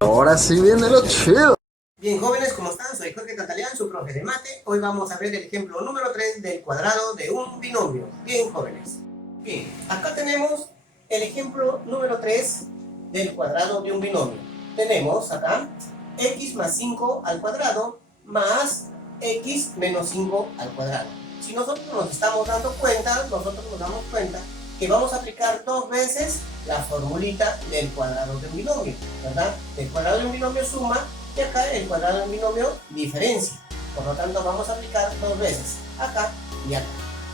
Ahora sí viene lo chido. Bien, jóvenes, ¿cómo están? Soy Jorge Catalián, su profe de mate. Hoy vamos a ver el ejemplo número 3 del cuadrado de un binomio. Bien, jóvenes. Bien, acá tenemos el ejemplo número 3 del cuadrado de un binomio. Tenemos acá x más 5 al cuadrado más x menos 5 al cuadrado. Si nosotros nos estamos dando cuenta, nosotros nos damos cuenta que vamos a aplicar dos veces la formulita del cuadrado de un binomio, ¿verdad? El cuadrado de un binomio suma y acá el cuadrado de un binomio diferencia. Por lo tanto, vamos a aplicar dos veces, acá y acá,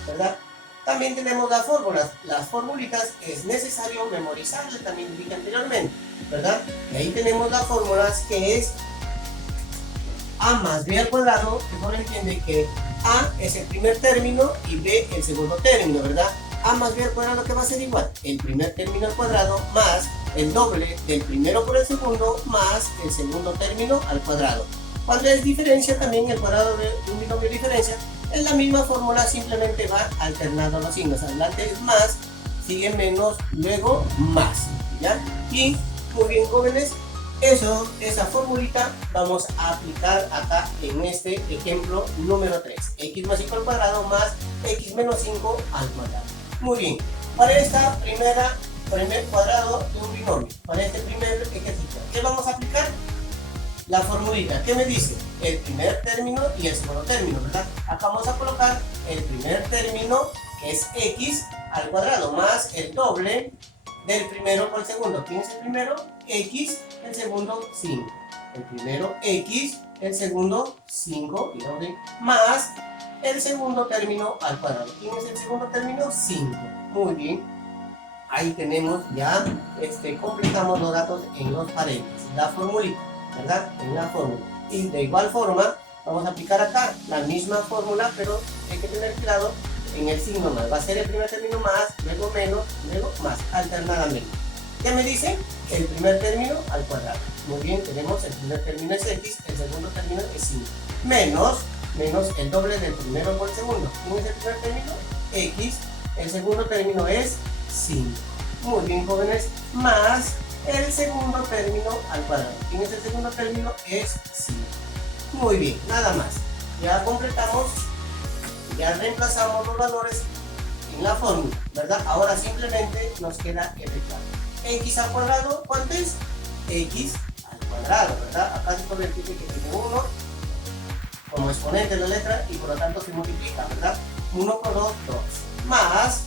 ¿verdad? También tenemos las fórmulas. Las formulitas es necesario memorizarlas, también dije anteriormente, ¿verdad? Y ahí tenemos las fórmulas que es a más b al cuadrado, que uno entiende que a es el primer término y b el segundo término, ¿verdad? A más b al cuadrado, que va a ser igual el primer término al cuadrado más el doble del primero por el segundo más el segundo término al cuadrado. Cuando es diferencia, también el cuadrado de un binomio de diferencia es la misma fórmula, simplemente va alternando los signos. Adelante es más, sigue menos, luego más, ¿ya? Y muy bien, jóvenes, esa formulita vamos a aplicar acá en este ejemplo número 3. X más 5 al cuadrado más x menos 5 al cuadrado. Muy bien, para esta primer cuadrado de un binomio, para este primer ejercicio, ¿qué vamos a aplicar? La formulita, ¿qué me dice? El primer término y el segundo término, ¿verdad? Acá vamos a colocar el primer término, que es x al cuadrado, más el doble del primero por el segundo. ¿Quién es el primero? X, el segundo 5. El primero x, el segundo 5, más el segundo término al cuadrado. ¿Quién es el segundo término? 5. Muy bien. Ahí tenemos ya, completamos los datos en los paréntesis, la formulita, ¿verdad? En la fórmula. Y de igual forma, vamos a aplicar acá la misma fórmula, pero hay que tener cuidado en el signo más. Va a ser el primer término más, luego menos, luego más, alternadamente. ¿Qué me dice? El primer término al cuadrado. Muy bien, tenemos el primer término es x, el segundo término es 5. Menos el doble del primero por el segundo. ¿Quién es el primer término? X, el segundo término es 5. Muy bien, jóvenes, más el segundo término al cuadrado. ¿Quién es el segundo término? Es 5. Muy bien, nada más. Ya completamos, ya reemplazamos los valores en la fórmula, ¿verdad? Ahora simplemente nos queda el rectángulo. X al cuadrado, ¿cuánto es? X al cuadrado, ¿verdad? Acá se puede decir que tiene 1 como exponente de la letra y por lo tanto se multiplica, ¿verdad? 1 por 2, 2. Más,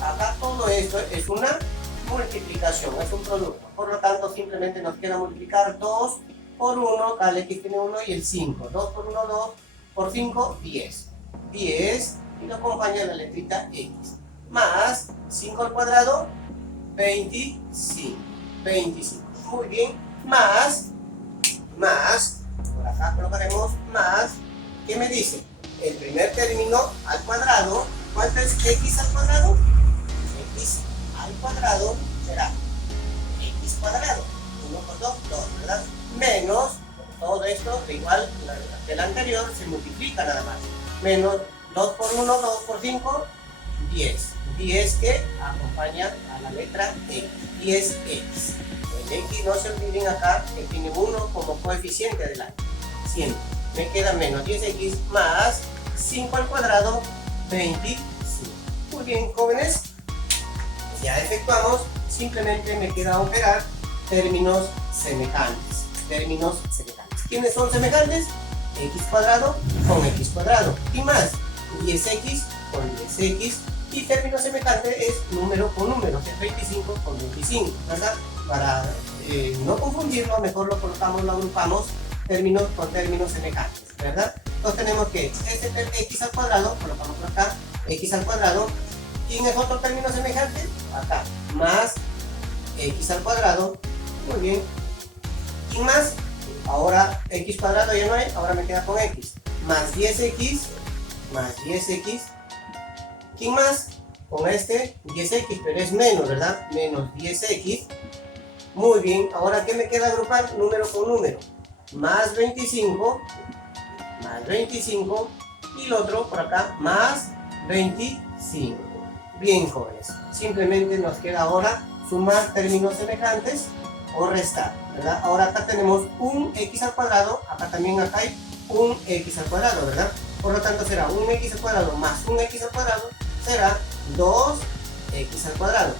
acá todo esto es una multiplicación, es un producto. Por lo tanto, simplemente nos queda multiplicar 2 por 1, acá el x tiene 1 y el 5. 2 por 1, 2 por 5, 10. 10 y lo acompaña la letrita x. Más 5 al cuadrado, 25. 25. Muy bien. Más, por acá colocaremos más. ¿Qué me dice? El primer término al cuadrado. ¿Cuánto es x al cuadrado? X al cuadrado será x cuadrado. 1 por 2, 2, ¿verdad? Menos, todo esto, igual del anterior, se multiplica nada más. Menos 2 por 1, 2 por 5, 10. 10 que acompaña a la letra x. 10x. El x, no se olviden acá que tiene 1 como coeficiente adelante. Siempre. Me queda menos 10x más 5 al cuadrado, 25. Muy bien, jóvenes, ya efectuamos, simplemente me queda operar términos semejantes. ¿Quiénes son semejantes? X cuadrado con x cuadrado. Y más, 10x con 10x. Y término semejante es número con número, que es 25 con 25, ¿verdad? Para no confundirlo, mejor lo colocamos, lo agrupamos términos con términos semejantes, ¿verdad? Entonces tenemos que x al cuadrado, colocamos por acá, x al cuadrado. ¿Quién es otro término semejante? Acá, más x al cuadrado. Muy bien. ¿Quién más? Ahora x cuadrado ya no hay, ahora me queda con x. Más 10x, más 10x. ¿Quién más? Con 10x, pero es menos, ¿verdad? Menos 10x. Muy bien, ahora ¿qué me queda agrupar? Número con número. Más 25, y el otro por acá, más 25. Bien, jóvenes, simplemente nos queda ahora sumar términos semejantes o restar, ¿verdad? Ahora acá tenemos un x al cuadrado, acá también acá hay un x al cuadrado, ¿verdad? Por lo tanto será un x al cuadrado más un x al cuadrado será 2x al cuadrado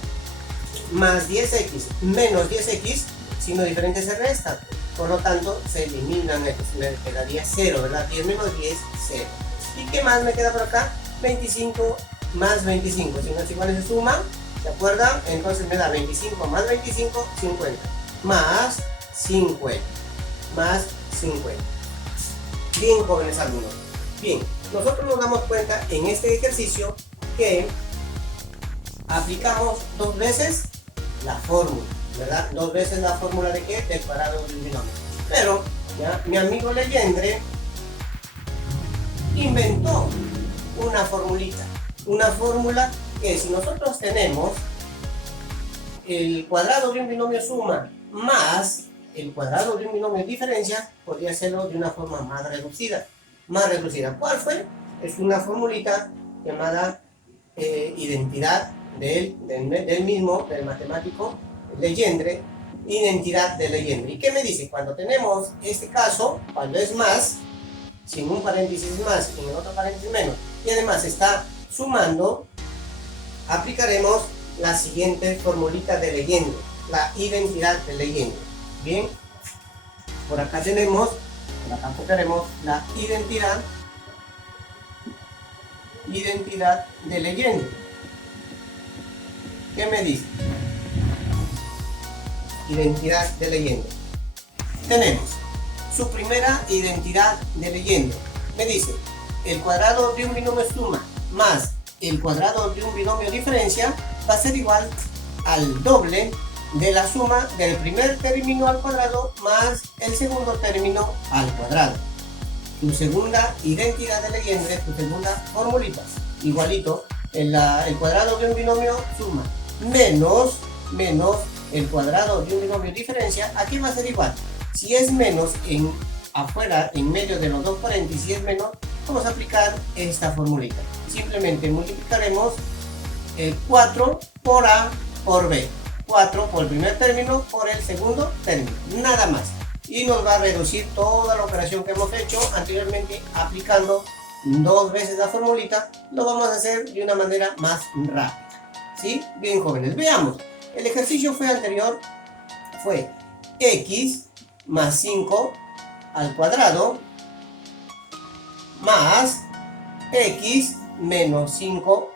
más 10x menos 10x, signo diferente se resta, por lo tanto se eliminan, me quedaría 0, ¿verdad? 10 menos 10, 0. ¿Y qué más me queda por acá? 25 más 25, si no es iguales se suman, ¿se acuerdan? Entonces me da 25 más 25, 50, más 50, más 50. Bien, jóvenes alumnos. Bien, nosotros nos damos cuenta en este ejercicio que aplicamos dos veces la fórmula, ¿verdad? Dos veces la fórmula de ¿qué? Del cuadrado de un binomio. Pero, ¿ya? Mi amigo Legendre inventó una formulita. Una fórmula que si nosotros tenemos el cuadrado de un binomio suma más el cuadrado de un binomio diferencia, podría hacerlo de una forma más reducida. ¿Cuál fue? Es una formulita llamada identidad del mismo, del matemático Legendre, identidad de Legendre. ¿Y qué me dice? Cuando tenemos este caso, cuando es más, si en un paréntesis más y en otro paréntesis menos, y además está sumando, aplicaremos la siguiente formulita de Legendre, la identidad de Legendre. Bien, por acá tenemos, por acá copiaremos la identidad de Legendre. ¿Qué me dice? Identidad de Legendre. Tenemos su primera identidad de Legendre. Me dice, el cuadrado de un binomio suma más el cuadrado de un binomio diferencia va a ser igual al doble de la suma del primer término al cuadrado más el segundo término al cuadrado. Tu segunda identidad de Legendre, tu segunda formulita, igualito, el cuadrado de un binomio suma menos el cuadrado de un binomio diferencia, aquí va a ser igual. Si es menos afuera, en medio de los dos paréntesis, es menos, vamos a aplicar esta formulita. Simplemente multiplicaremos 4 por A por B. 4 por el primer término por el segundo término, nada más. Y nos va a reducir toda la operación que hemos hecho anteriormente aplicando dos veces la formulita. Lo vamos a hacer de una manera más rápida. ¿Sí? Bien, jóvenes, veamos. El ejercicio anterior fue x más 5 al cuadrado más x menos 5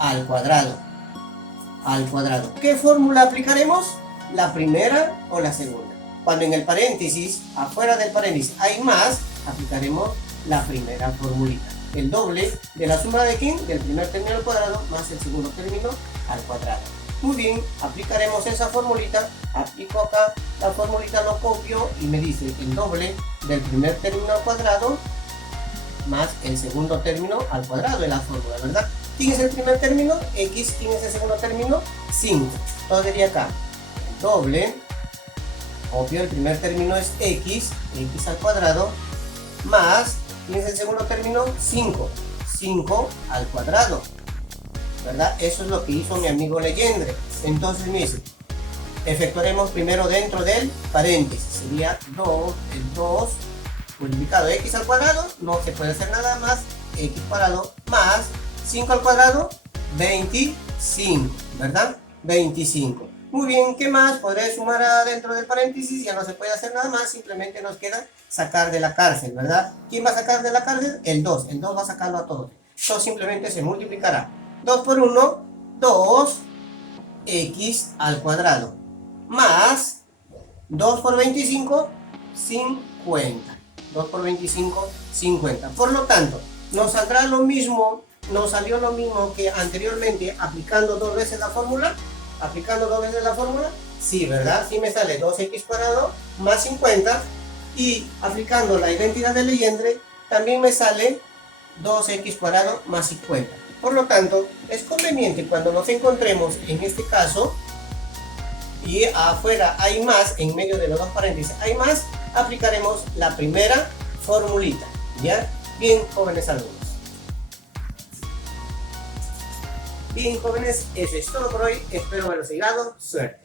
al cuadrado. ¿Qué fórmula aplicaremos? ¿La primera o la segunda? Cuando en el paréntesis, afuera del paréntesis hay más, aplicaremos la primera formulita. El doble de la suma de ¿quién? Del primer término al cuadrado más el segundo término al cuadrado. Muy bien, aplicaremos esa formulita. Aplico acá la formulita, lo copio y me dice el doble del primer término al cuadrado más el segundo término al cuadrado de la fórmula, ¿verdad? ¿Quién es el primer término? X. ¿Quién es el segundo término? 5. Entonces diría acá, el doble, obvio, el primer término es x al cuadrado, más, ¿quién es el segundo término? 5 al cuadrado, ¿verdad? Eso es lo que hizo mi amigo Legendre. Entonces me dice, efectuaremos primero dentro del paréntesis, sería 2, el 2, multiplicado x al cuadrado, no se puede hacer nada más, x cuadrado más 5 al cuadrado, 25, ¿verdad? 25. Muy bien, ¿qué más? Podré sumar adentro del paréntesis, ya no se puede hacer nada más, simplemente nos queda sacar de la cárcel, ¿verdad? ¿Quién va a sacar de la cárcel? El 2 va a sacarlo a todos. Esto simplemente se multiplicará. 2 por 1, 2, x al cuadrado, más 2 por 25, 50. 2 por 25, 50. Por lo tanto, nos saldrá lo mismo, nos salió lo mismo que anteriormente aplicando dos veces la fórmula. ¿Aplicando dos veces la fórmula? Sí, ¿verdad? Sí me sale 2x cuadrado más 50. Y aplicando la identidad de Legendre, también me sale 2x cuadrado más 50. Por lo tanto, es conveniente cuando nos encontremos en este caso y afuera hay más, en medio de los dos paréntesis hay más, aplicaremos la primera formulita, ¿ya? Bien, jóvenes alumnos. Bien, jóvenes, eso es todo por hoy. Espero haberlos ayudado. Suerte.